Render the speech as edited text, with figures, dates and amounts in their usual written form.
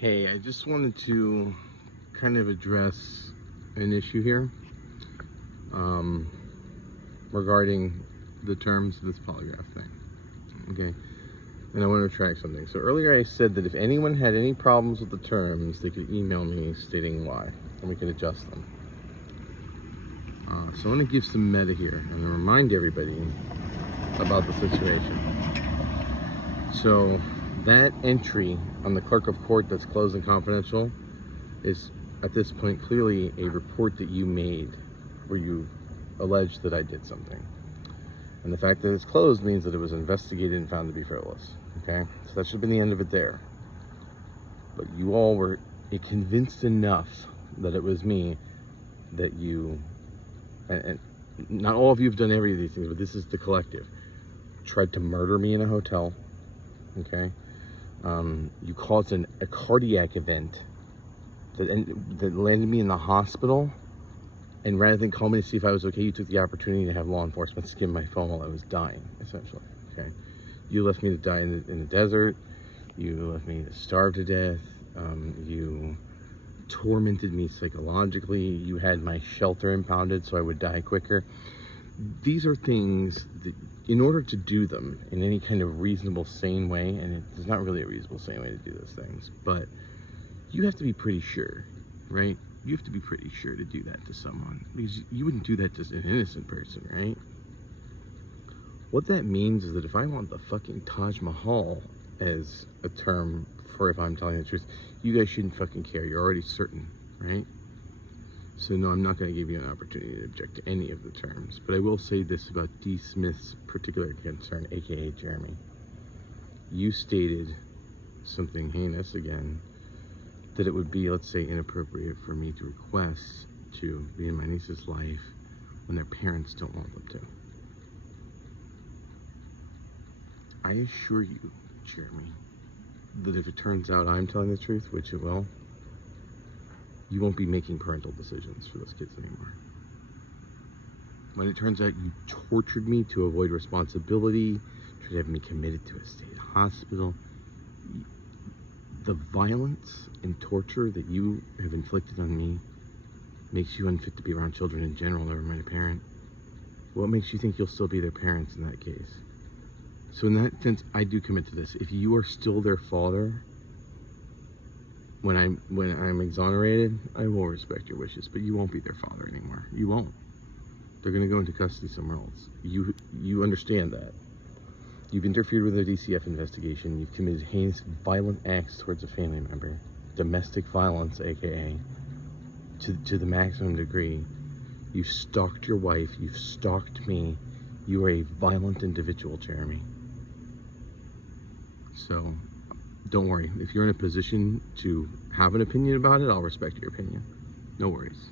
Hey, I just wanted to kind of address an issue here regarding the terms of this polygraph thing. Okay, and I want to retract something. So earlier I said that if anyone had any problems with the terms, they could email me stating why, and we could adjust them. So I want to give some meta here and remind everybody about the situation. So that entry on the clerk of court that's closed and confidential is at this point clearly a report that you made where you allege that I did something. And the fact that it's closed means that it was investigated and found to be frivolous. Okay? So that should have been the end of it there. But you all were convinced enough that it was me that you, and not all of you have done every of these things, but this is the collective, tried to murder me in a hotel. Okay? You caused a cardiac event that landed me in the hospital, and rather than call me to see if I was okay, you took the opportunity to have law enforcement skim my phone while I was dying, essentially. Okay, you left me to die in the desert. You left me to starve to death. You tormented me psychologically. You had my shelter impounded so I would die quicker. These are things that, in order to do them in any kind of reasonable, sane way, and it's not really a reasonable, sane way to do those things, but you have to be pretty sure, right? You have to be pretty sure to do that to someone, because you wouldn't do that to an innocent person, right? What that means is that if I want the fucking Taj Mahal as a term for if I'm telling the truth, you guys shouldn't fucking care. You're already certain, right? So no, I'm not going to give you an opportunity to object to any of the terms, but I will say this about D. Smith's particular concern, aka Jeremy. You stated something heinous again, that it would be, let's say, inappropriate for me to request to be in my niece's life when their parents don't want them to. I assure you, Jeremy, that if it turns out I'm telling the truth, which it will, you won't be making parental decisions for those kids anymore. When it turns out you tortured me to avoid responsibility, tried to have me committed to a state hospital, the violence and torture that you have inflicted on me makes you unfit to be around children in general, never mind a parent. What makes you think you'll still be their parents in that case? So in that sense, I do commit to this. If you are still their father, when I'm exonerated, I will respect your wishes, but you won't be their father anymore. You won't. They're gonna go into custody somewhere else. You understand that. You've interfered with a DCF investigation. You've committed heinous, violent acts towards a family member. Domestic violence, aka, to the maximum degree. You've stalked your wife. You've stalked me. You are a violent individual, Jeremy. So, don't worry. If you're in a position to have an opinion about it, I'll respect your opinion. No worries.